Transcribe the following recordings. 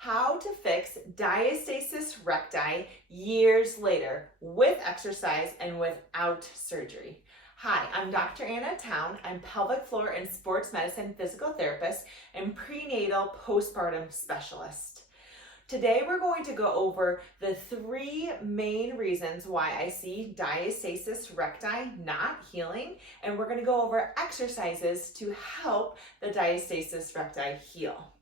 how to fix diastasis recti years later with exercise and without surgery. Hi, I'm Dr. Anna Town. I'm pelvic floor and sports medicine physical therapist and prenatal postpartum specialist. Today we're going to go over the 3 main reasons why I see diastasis recti not healing, and we're going to go over exercises to help the diastasis recti heal.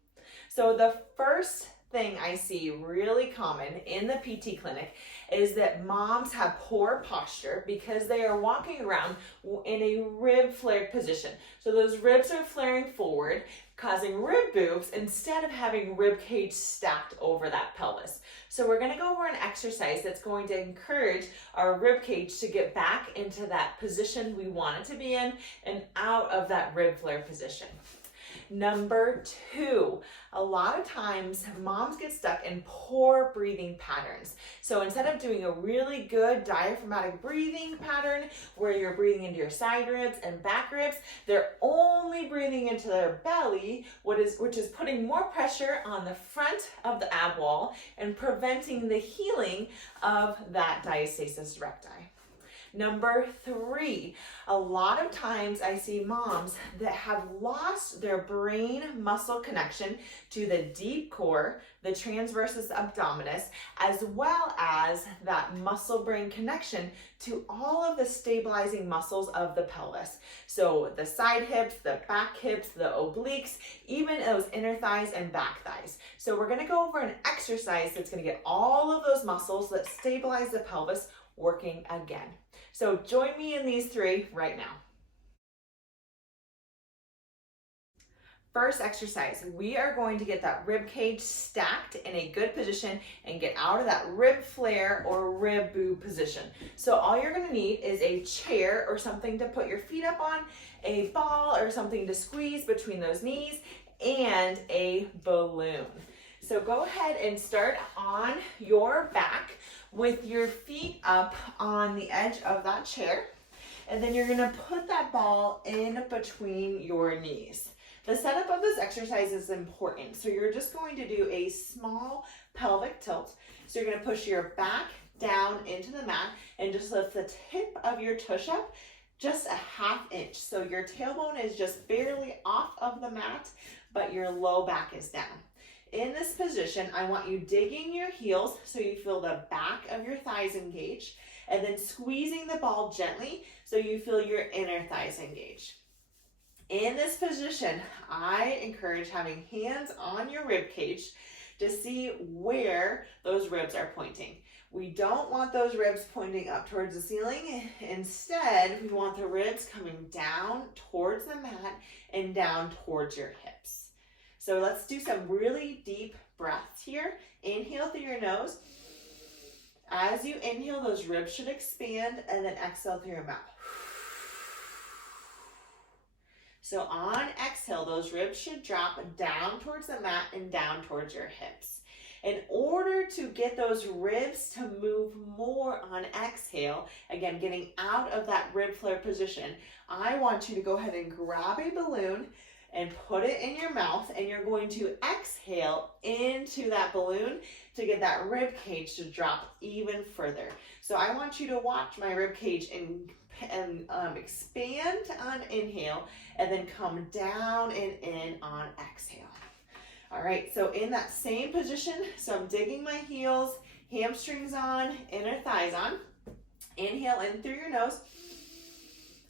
So the first thing I see really common in the PT clinic is that moms have poor posture because they are walking around in a rib flared position. So those ribs are flaring forward, causing rib boobs instead of having rib cage stacked over that pelvis. So we're going to go over an exercise that's going to encourage our rib cage to get back into that position we want it to be in and out of that rib flare position. Number 2, a lot of times moms get stuck in poor breathing patterns. So instead of doing a really good diaphragmatic breathing pattern where you're breathing into your side ribs and back ribs, they're only breathing into their belly, which is putting more pressure on the front of the ab wall and preventing the healing of that diastasis recti. Number 3, a lot of times I see moms that have lost their brain muscle connection to the deep core, the transversus abdominis, as well as that muscle brain connection to all of the stabilizing muscles of the pelvis. So the side hips, the back hips, the obliques, even those inner thighs and back thighs. So we're going to go over an exercise that's going to get all of those muscles that stabilize the pelvis working again. So join me in these 3 right now. First exercise, we are going to get that rib cage stacked in a good position and get out of that rib flare or rib boob position. So all you're going to need is a chair or something to put your feet up on, a ball or something to squeeze between those knees, and a balloon. So go ahead and start on your back with your feet up on the edge of that chair, and then you're going to put that ball in between your knees. The setup of this exercise is important, so you're just going to do a small pelvic tilt. So you're going to push your back down into the mat and just lift the tip of your tush up just a 1/2 inch. So your tailbone is just barely off of the mat, but your low back is down. In this position, I want you digging your heels so you feel the back of your thighs engaged, and then squeezing the ball gently so you feel your inner thighs engaged. In this position, I encourage having hands on your rib cage to see where those ribs are pointing. We don't want those ribs pointing up towards the ceiling. Instead, we want the ribs coming down towards the mat and down towards your hips. So let's do some really deep breaths here. Inhale through your nose. As you inhale, those ribs should expand, and then exhale through your mouth. So on exhale, those ribs should drop down towards the mat and down towards your hips. In order to get those ribs to move more on exhale, again, getting out of that rib flare position, I want you to go ahead and grab a balloon and put it in your mouth, and you're going to exhale into that balloon to get that rib cage to drop even further. So I want you to watch my rib cage and expand on inhale and then come down and in on exhale. All right, so in that same position, so I'm digging my heels, hamstrings on, inner thighs on. Inhale in through your nose,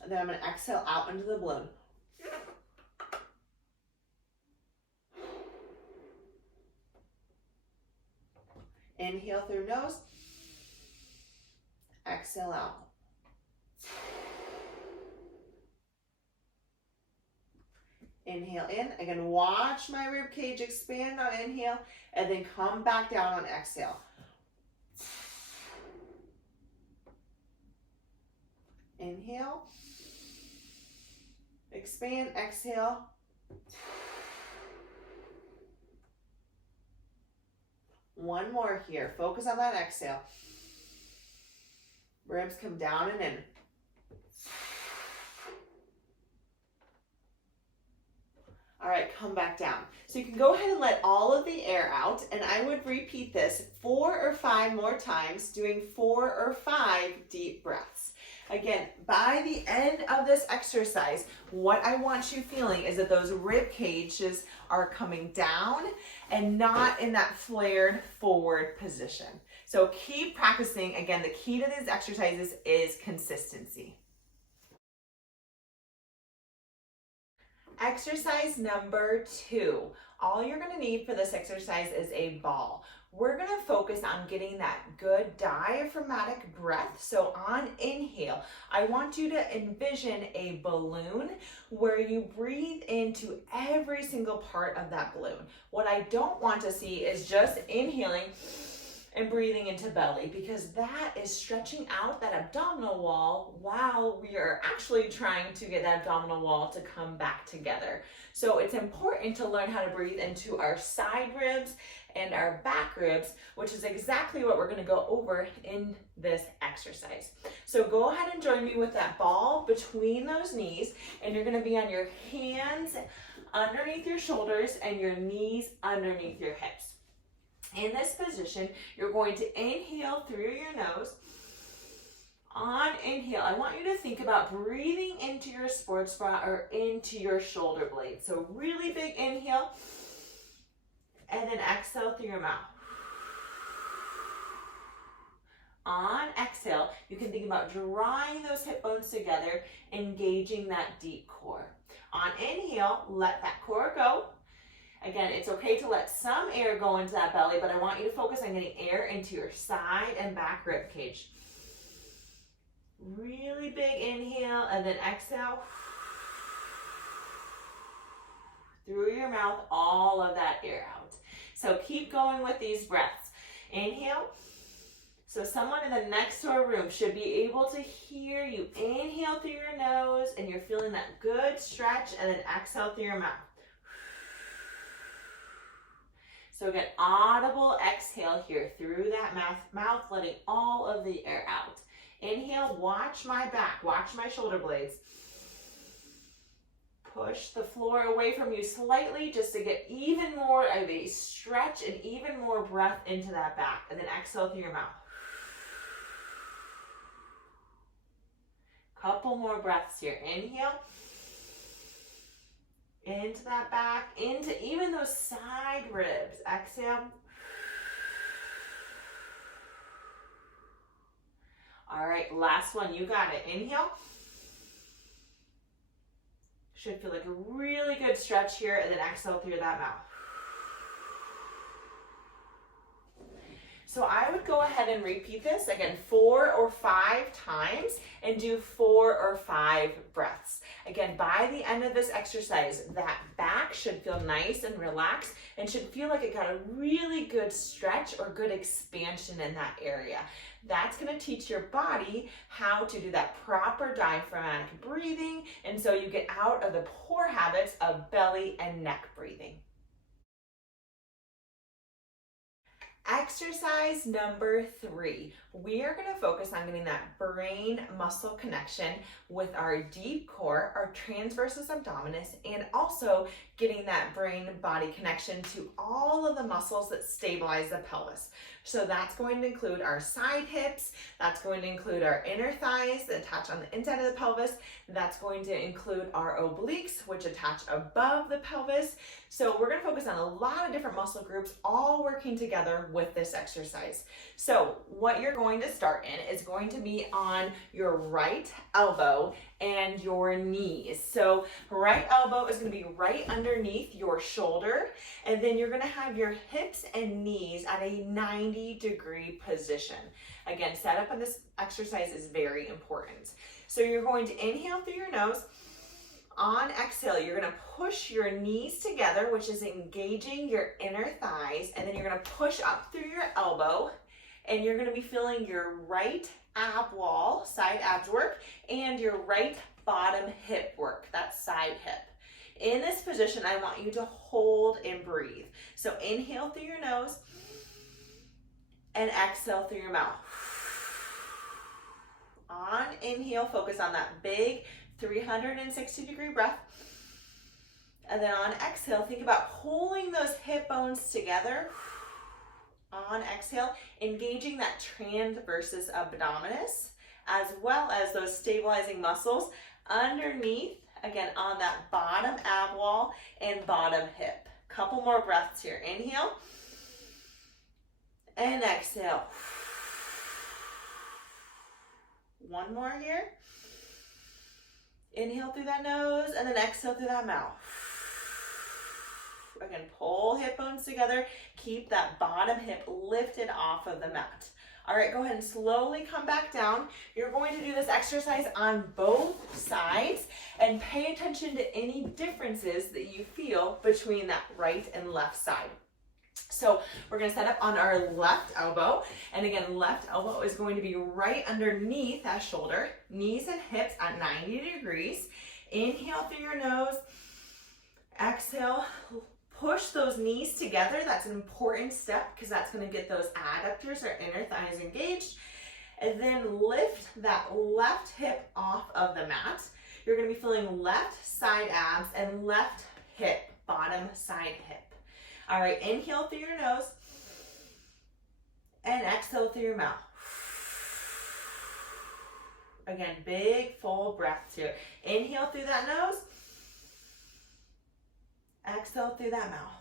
and then I'm going to exhale out into the balloon. Inhale through nose, exhale out. Inhale in, again, watch my rib cage expand on inhale, and then come back down on exhale. Inhale, expand, exhale. One more here. Focus on that exhale. Ribs come down and in. All right, come back down. So you can go ahead and let all of the air out, and I would repeat this 4 or 5 more times, doing 4 or 5 deep breaths. Again, by the end of this exercise, what I want you feeling is that those rib cages are coming down and not in that flared forward position. So keep practicing. Again, the key to these exercises is consistency. Exercise number 2. All you're going to need for this exercise is a ball. We're going to focus on getting that good diaphragmatic breath. So on inhale, I want you to envision a balloon where you breathe into every single part of that balloon. What I don't want to see is just inhaling and breathing into belly, because that is stretching out that abdominal wall while we are actually trying to get that abdominal wall to come back together. So it's important to learn how to breathe into our side ribs and our back ribs, which is exactly what we're going to go over in this exercise. So go ahead and join me with that ball between those knees, and you're going to be on your hands underneath your shoulders and your knees underneath your hips. In this position, you're going to inhale through your nose. On inhale, I want you to think about breathing into your sports bra or into your shoulder blade. So really big inhale, and then exhale through your mouth. On exhale, you can think about drawing those hip bones together, engaging that deep core. On inhale, let that core go. Again, it's okay to let some air go into that belly, but I want you to focus on getting air into your side and back rib cage. Really big inhale, and then exhale. Through your mouth, all of that air out. So keep going with these breaths. Inhale. So someone in the next door room should be able to hear you. Inhale through your nose, and you're feeling that good stretch, and then exhale through your mouth. So again, audible exhale here through that mouth, letting all of the air out. Inhale, watch my back, watch my shoulder blades. Push the floor away from you slightly just to get even more of a stretch and even more breath into that back. And then exhale through your mouth. Couple more breaths here. Inhale. Into that back, into even those side ribs. Exhale. All right, last one. You got it. Inhale. Should feel like a really good stretch here, and then exhale through that mouth. So I would go ahead and repeat this again 4 or 5 times and do 4 or 5 breaths. Again, by the end of this exercise, that back should feel nice and relaxed and should feel like it got a really good stretch or good expansion in that area. That's going to teach your body how to do that proper diaphragmatic breathing, and so you get out of the poor habits of belly and neck breathing. Exercise number 3, we are going to focus on getting that brain muscle connection with our deep core, our transversus abdominis, and also getting that brain body connection to all of the muscles that stabilize the pelvis. So that's going to include our side hips, that's going to include our inner thighs that attach on the inside of the pelvis, that's going to include our obliques, which attach above the pelvis. So we're going to focus on a lot of different muscle groups all working together with this exercise. So what you're going to start in is going to be on your right elbow and your knees. So right elbow is going to be right underneath your shoulder, and then you're going to have your hips and knees at a 90-degree position. Again, setup on this exercise is very important. So you're going to inhale through your nose. On exhale, you're going to push your knees together, which is engaging your inner thighs, and then you're going to push up through your elbow, and you're going to be feeling your right ab wall, side abs work, and your right bottom hip work, that side hip. In this position, I want you to hold and breathe. So inhale through your nose and exhale through your mouth. On inhale, focus on that big 360-degree breath. And then on exhale, think about pulling those hip bones together. On exhale, engaging that transversus abdominis, as well as those stabilizing muscles underneath, again, on that bottom ab wall and bottom hip. Couple more breaths here. Inhale and exhale. One more here. Inhale through that nose and then exhale through that mouth. Again, pull hip bones together. Keep that bottom hip lifted off of the mat. All right, go ahead and slowly come back down. You're going to do this exercise on both sides and pay attention to any differences that you feel between that right and left side. So we're going to set up on our left elbow. And again, left elbow is going to be right underneath that shoulder. Knees and hips at 90 degrees. Inhale through your nose. Exhale. Push those knees together. That's an important step because that's going to get those adductors or inner thighs engaged. And then lift that left hip off of the mat. You're going to be feeling left side abs and left hip, bottom side hip. All right, inhale through your nose and exhale through your mouth. Again, big full breaths here. Inhale through that nose. Exhale through that mouth.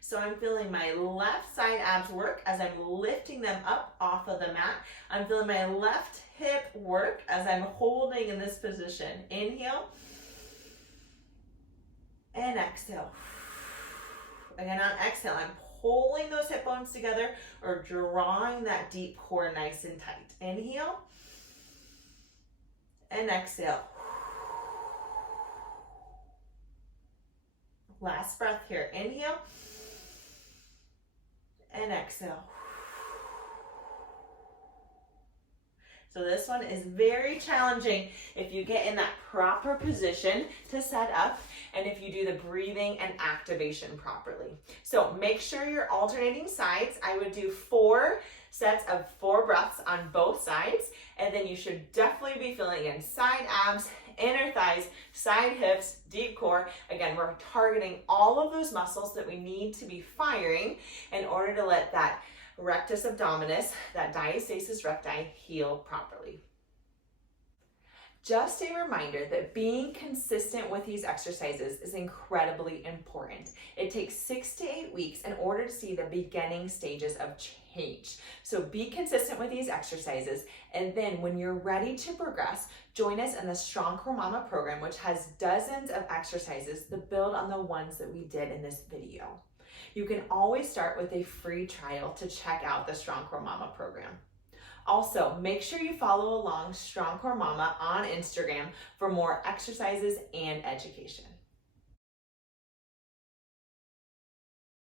So I'm feeling my left side abs work as I'm lifting them up off of the mat. I'm feeling my left hip work as I'm holding in this position. Inhale and exhale. Again, on exhale, I'm pulling those hip bones together or drawing that deep core nice and tight. Inhale and exhale. Last breath here. Inhale and exhale. So this one is very challenging if you get in that proper position to set up and if you do the breathing and activation properly. So make sure you're alternating sides. I would do 4 sets of 4 breaths on both sides, and then you should definitely be feeling in side abs, inner thighs, side hips, deep core. Again, we're targeting all of those muscles that we need to be firing in order to let that rectus abdominis, that diastasis recti, heal properly. Just a reminder that being consistent with these exercises is incredibly important. It takes 6 to 8 weeks in order to see the beginning stages of change. So be consistent with these exercises, and then when you're ready to progress, join us in the Strong Core Mama program, which has dozens of exercises that build on the ones that we did in this video. You can always start with a free trial to check out the Strong Core Mama program. Also, make sure you follow along Strong Core Mama on Instagram for more exercises and education.